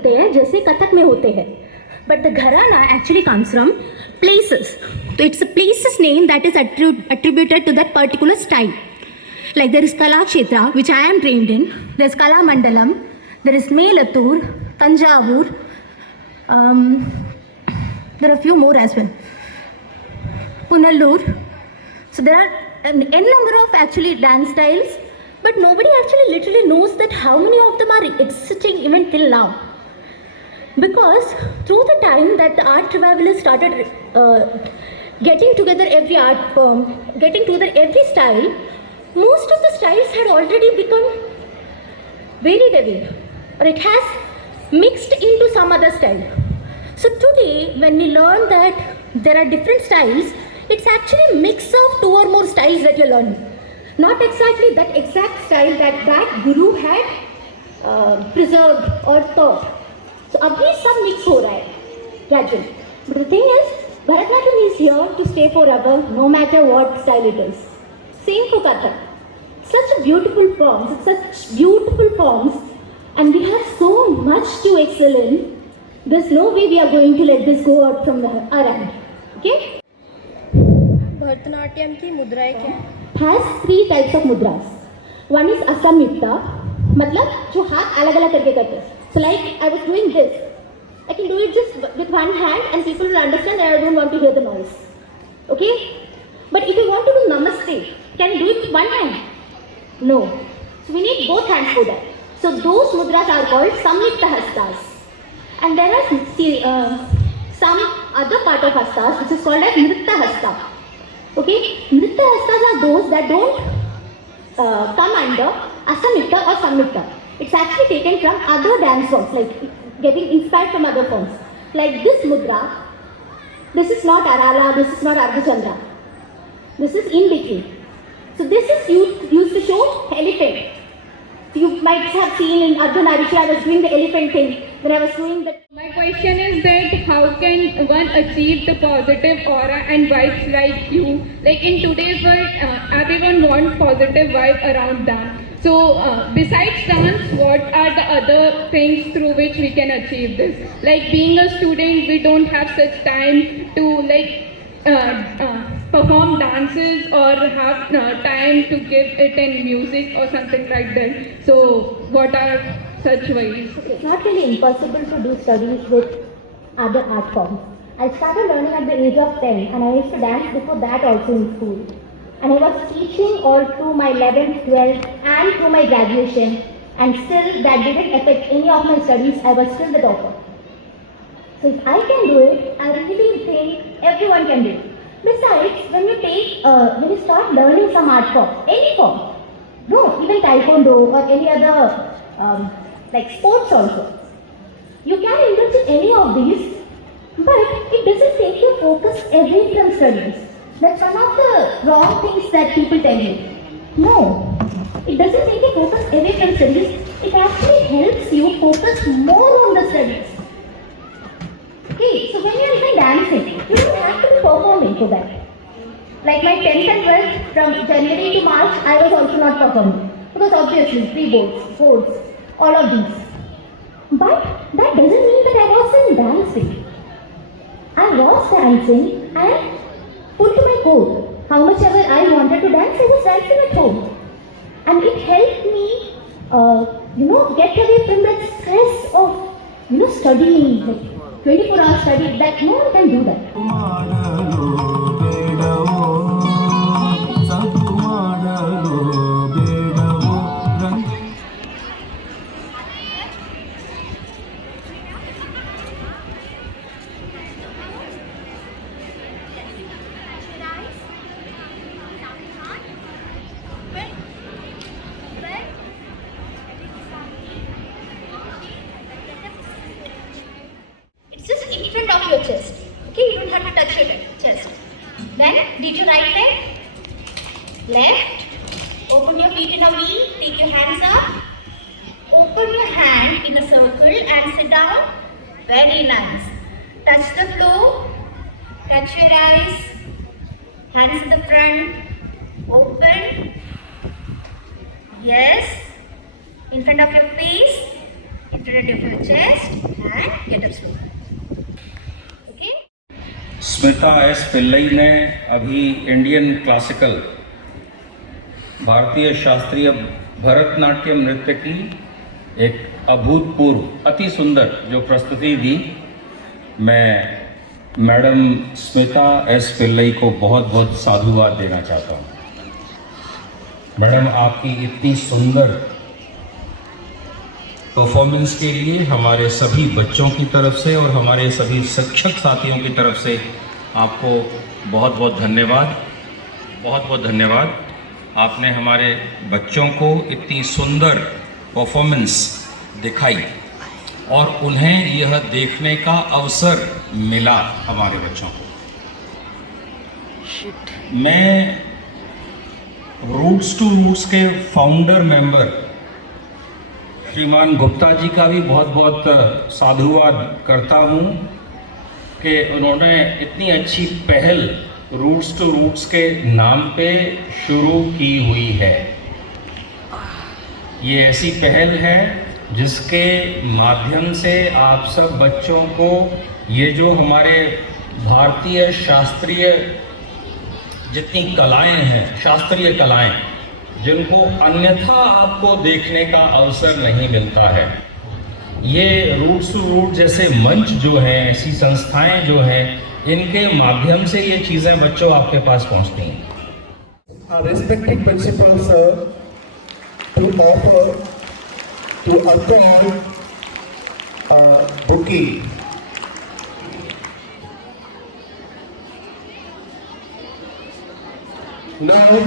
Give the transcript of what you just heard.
होते हैं जैसे कथक में होते हैं, but the gharana actually comes from places. So it's a place's name that is attributed to that particular style. Like there is Kala Kshetra, which I am trained in. There is Kala Mandalam. There is Melatur, Tanjavur. There are a few more as well. Punallur. So there are n number of actually dance styles, but nobody actually literally knows that how many of them are existing even till now. Because through the time that the art revivalists started getting together every art form, getting together every style, most of the styles had already become varied away, or it has mixed into some other style. So today, when we learn that there are different styles, it's actually a mix of two or more styles that you're learning. Not exactly that exact style that guru had preserved or taught. So abhi sab mix ho raha hai gradually. But the thing is, Bharatanatyam is here to stay forever, no matter what style it is. Same for Kathak. Such a beautiful forms, it's such beautiful forms, and we have so much to excel in. There's no way we are going to let this go out from our hand. Okay? Bharatanatyam की मुद्राएं क्या है? Has 3 types of mudras. One is asamyukta, मतलब जो हाथ अलग अलग करके करते हैं. So like I was doing this, I can do it just with one hand and people will understand that I don't want to hear the noise. Okay? But if you want to do namaste, can you do it with one hand? No. So we need both hands for that. So those mudras are called samyukta hastas. And there are some other part of hastas which is called as nritta hasta. Okay? Nritta hastas are those that don't come under asamyukta or samyukta. It's actually taken from other dance forms, like getting inspired from other forms. Like this mudra, this is not Arala, this is not Ardhachandra. This is in between. So this is used to show elephant. You might have seen in Ardhanarishya, I was doing the elephant thing. When I was doing that. My question is that how can one achieve the positive aura and vibes like you? Like in today's world, everyone wants positive vibe around them. So besides dance, what are the other things through which we can achieve this? Like being a student, we don't have such time to perform dances or have time to give it in music or something like that. So what are such ways? It's not really impossible to do studies with other art forms. I started learning at the age of 10 and I used to dance before that also in school. And I was teaching all through my 11th, 12th and through my graduation, and still that didn't affect any of my studies. I was still the topper. So if I can do it, I really think everyone can do it. Besides, when you start learning some art form, any form, no, even taekwondo or any other like sports also, you can indulge in any of these, but it doesn't take your focus away from studies. That's one of the wrong things that people tell you. No, it doesn't take your focus away from studies. It actually helps you focus more on the studies. Okay, so when you're even dancing, you don't have to be performing for that. Like my 10th and 12th, from January to March, I was also not performing. Because obviously, boards, all of these. But that doesn't mean that I wasn't dancing. I was dancing and full to my core. How much ever I wanted to dance, I was dancing at home. And it helped me, get away from that stress of, studying, like 24-hour study, that no one can do that. right leg. Left. Open your feet in a V. Take your hands up. Open your hand in a circle and sit down. Very nice. Touch the floor. Touch your eyes. Hands in the front. Open. Yes. In front of your face. In front of your chest. And get up slowly. Okay? Smita S Pillai ने अभी Indian classical भारतीय शास्त्रीय भरतनाट्यम नृत्य की एक अभूतपूर्व अति सुंदर जो प्रस्तुति दी। मैं मैडम स्मिता एस पिल्लई को बहुत बहुत साधुवाद देना चाहता हूँ। मैडम, आपकी इतनी सुंदर परफॉर्मेंस के लिए हमारे सभी बच्चों की तरफ से और हमारे सभी शिक्षक साथियों की तरफ से आपको बहुत बहुत धन्यवाद। बहुत बहुत धन्यवाद। आपने हमारे बच्चों को इतनी सुंदर परफॉर्मेंस दिखाई और उन्हें यह देखने का अवसर मिला हमारे बच्चों को। मैं रूट्स टू रूट्स के फाउंडर मेंबर श्रीमान गुप्ता जी का भी बहुत बहुत साधुवाद करता हूँ कि उन्होंने इतनी अच्छी पहल रूट्स टू रूट्स के नाम पे शुरू की हुई है। ये ऐसी पहल है जिसके माध्यम से आप सब बच्चों को ये जो हमारे भारतीय शास्त्रीय जितनी कलाएं हैं, शास्त्रीय कलाएं, जिनको अन्यथा आपको देखने का अवसर नहीं मिलता है, ये रूट्स टू रूट जैसे मंच जो हैं, ऐसी संस्थाएं जो हैं, इनके माध्यम से ये चीज़ें बच्चों आपके पास पहुंचती हैं। Respected principal sir, to offer to accord bouquet. Now